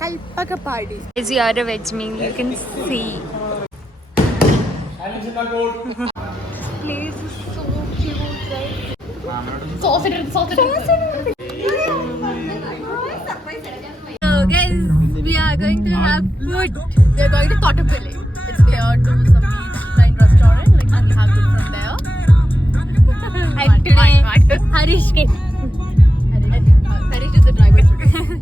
Kalpakapadi. Is you are a veg meal, you can see. Place is so cute, right? Sauce it. So guys, we are going to have food. We are going to Kottapalli. It's near to some beachside restaurant. Like we have food from there. And today, Harish came. Harish is the driver today.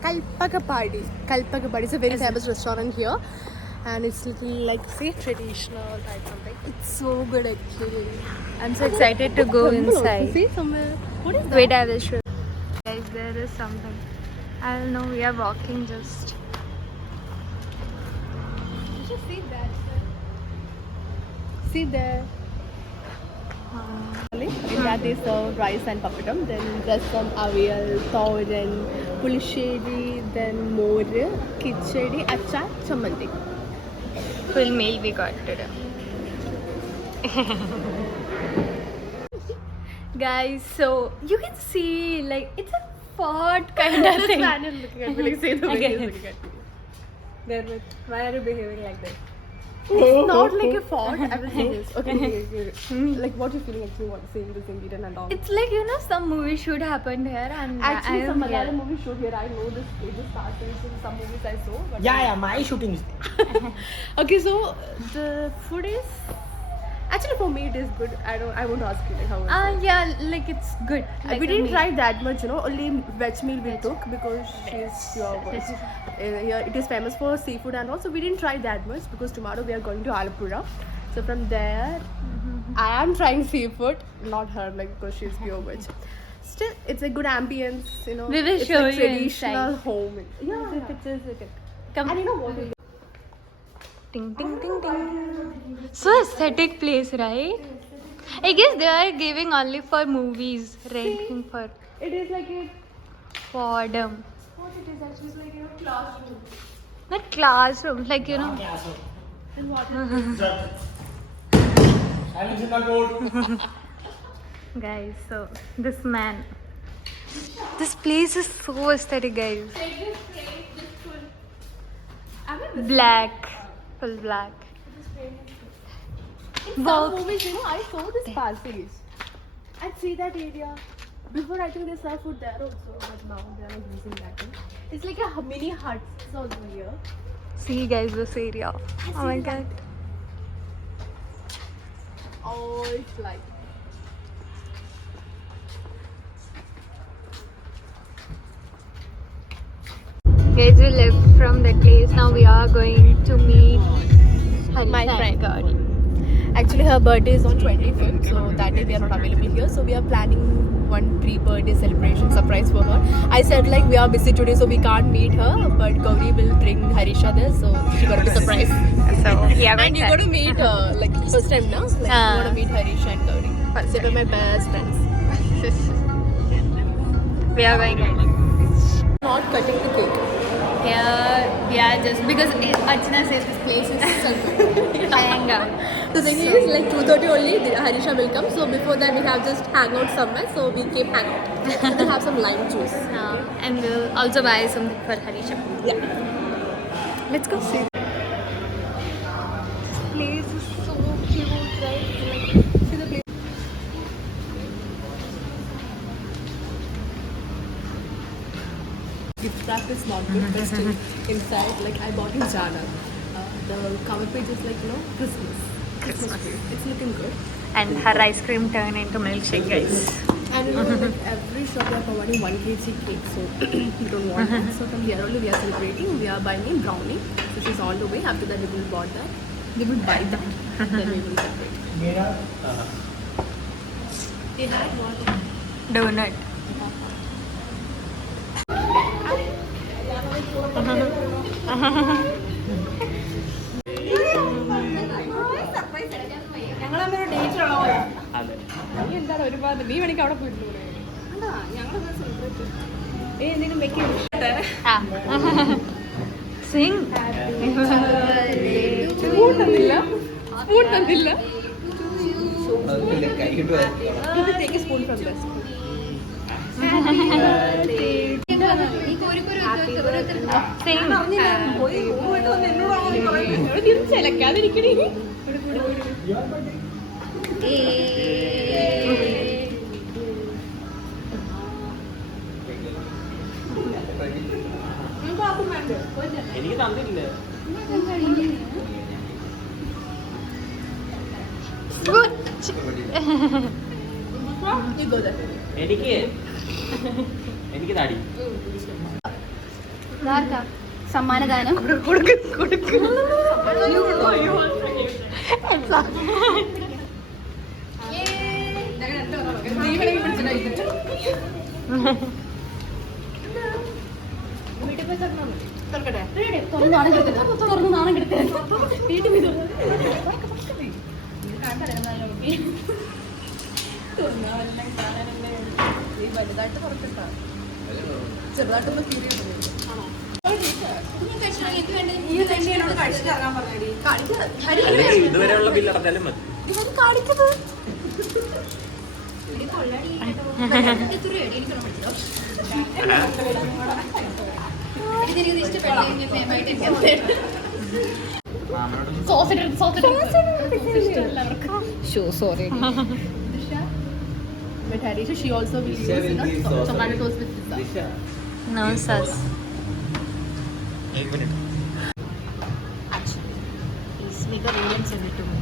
Kalpakapadi is a very famous restaurant here, and it's little like say traditional type something. It's so good actually. I'm so excited to go inside. See somewhere. What is that? Wait, I will show. Guys, there is something. I don't know. We are walking just. You should see that. See there. In that they serve rice and papadam, then there's some avial, thoran, pulisheri, then more, khichdi, achar, chammandi. Full meal we got today. Guys, so you can see like it's a fort kind of thing. Daniel looking at me like say the way Okay. he's looking at me. There with why are you behaving like that? It's not like a fort. I will say this. Okay. Like what you feeling actually what seeing this in Eden and all. It's like some movie should happen here, and Actually I some am here. Malayalam movie shoot here. I know this starts in some movies I saw. But Yeah, my shooting is Okay, so the food is actually for me it is good. I won't ask you like how is it. Yeah, like it's good. Like We a didn't meal. try that much, only veg meal we took because she's pure veg. Here it is famous for seafood and also we didn't try that much because tomorrow we are going to Alapura. So from there, I am trying seafood, not her like because she's pure veg. Still, it's a good ambience, We will it's show like you traditional inside. home. Yeah, it is. Come. And you know what? Ting ting ting ting. So aesthetic place, right? I guess they are giving only for movies, renting for It is like a boredom. what it is actually it's like classroom. Not classroom, like And what silence in the code. Guys, so this man. This place is so aesthetic, guys. Black. Full black. In Wow. some movies, I saw this passage. I'd see that area. Before I think they serve food there also, but now they are not using that one. It's like a mini hut also here. See, guys, this area. Oh my god. Oh, it's like Guys, we left from that place. Now we are going to meet My Hanisha friend. and Gauri. actually her birthday is on 25th, so that day we are not available here. So we are planning one pre-birthday celebration surprise for her. I said like we are busy today, so we can't meet her, but Gauri will bring Harisha there, so she got to be surprised. So, yeah, And you got to meet her like first time now. Like you got to meet Harisha and Gauri. First They were my best friends. We are going Not cutting the cake. here. We are just because Archana says this place is so good. Hang out. The thing is like 2:30 only Harisha will come. So before that we have just hang out somewhere. So we came hang out. We'll have some lime juice. And we'll also buy something for Harisha. Yeah. Let's go. This place is so cute, right? Like, See the place. Gift wrap is not good, but still inside, like I bought in Jana. The cover page is like Christmas tree. It's looking good. and her ice cream turned into milkshake, guys. And like every shop they are providing 1 kg cake, so we don't want that. So from here only we are celebrating. We are buying a brownie. So she's all the way. After that we will bought that. We will buy that. Then we will celebrate. Mera They had one. Donut. അതെ നീ എന്താണ് ഒരുപാട് നീ വേണമെങ്കിൽ അവിടെ പോയിട്ട് എന്തെങ്കിലും വെക്കാൻ Sing. സ്പൂൺ തന്നില്ല കൈ കിട്ടുക You will take a spoon from this. Same ചിലക്കാതിരിക്കണേ. എനിക്ക് തന്നിട്ടില്ല. എനിക്ക് എനിക്ക് താടി. സമ്മാനദാനം ചെറുതായിട്ടൊന്ന് ഫീൽ ഇതുവരെയുള്ള ബില്ല് അടച്ചാലും മതി. But Harisha, she also will use tomato sauce with pizza. No sauce. एक minute. Please make a roll and send it to me.